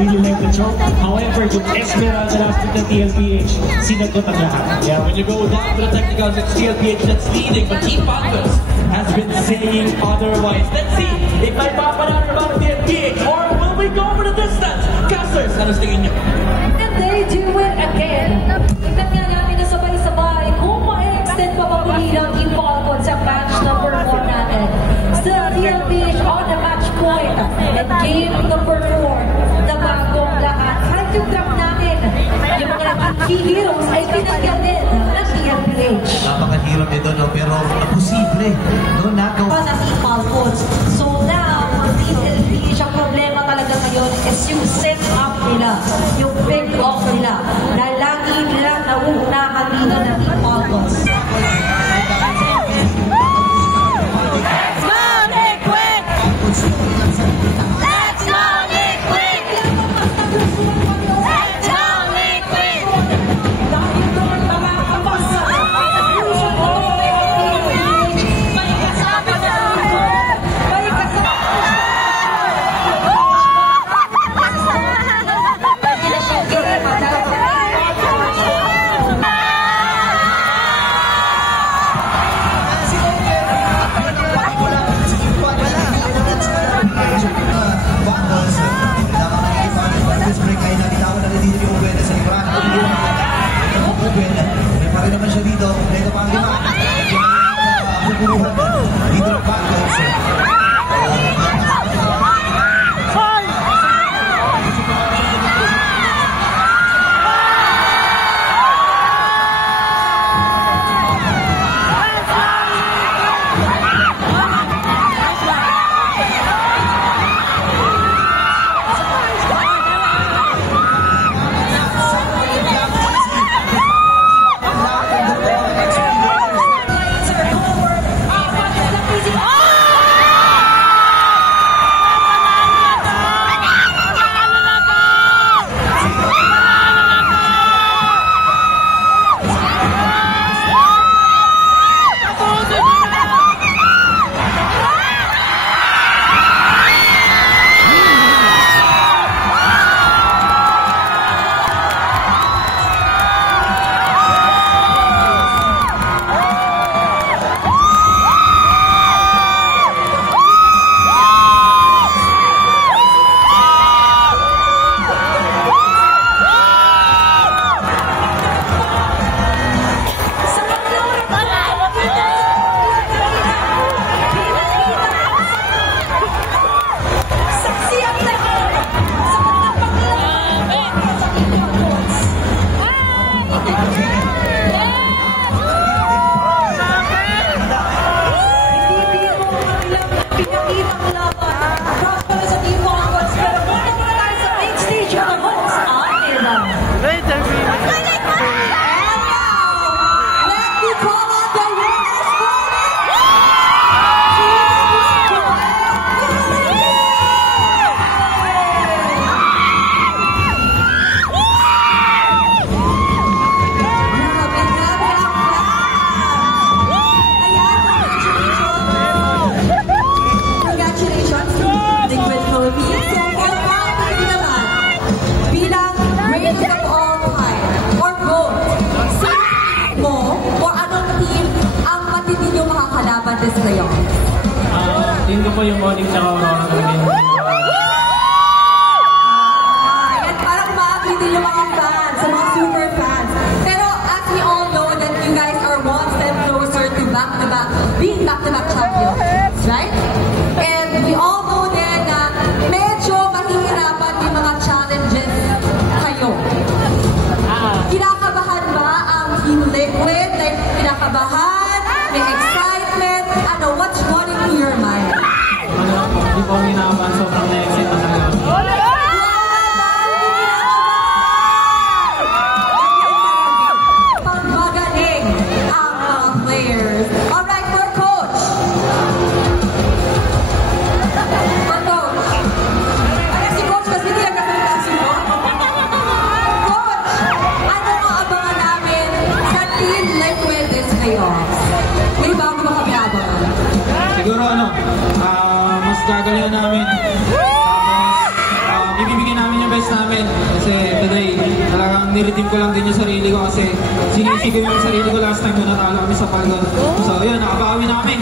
really like the show. However, yung Esmeralda last week ng TLPH, sinagot ang lahat. Yeah, when you go down to the technicals, it's TLPH that's leading, but Team Falcons has been saying otherwise. Let's see if may papanalo about TLPH or will we go over the distance? Casters, ano sa tingin nyo? And they do it again. Tignan nga natin na sabay-sabay kung ma-extend pa mabuli ng Team Falcons sa match number 4 natin. Still TLPH on the match point. And game number 4 na bagong lahat. Kahit yung drop natin, yung mga key heroes ay pinagyan din ng TLPH. Napakahirap nito, no? Pero posible, no? Nagawa Sa Team Falcons. So now, for TLPH, ang problema talaga ngayon is yung set-up nila, yung pick-off nila, na lagi nila nauunahan dito ng Team Falcons. Tingin ko po yung Onyx tsaka Aurora talaga yung yan, parang makakiti yung mga fans, sa mga super fans. Pero as we all know that you guys are one step closer to back-to-back, being back-to-back champions, right? And we all know then na medyo mahihirapan yung mga challenges kayo. Kinakabahan ba ang Team Liquid? Like, kinakabahan? May excitement? Ano, what's running through your mind? Hindi ko kinakabahan. So namin. Kasi today, talagang niredeem ko lang din yung sarili ko kasi sinisi ko yung sarili ko last time na natalo kami sa Falcon. So yun, nakabawi na kami.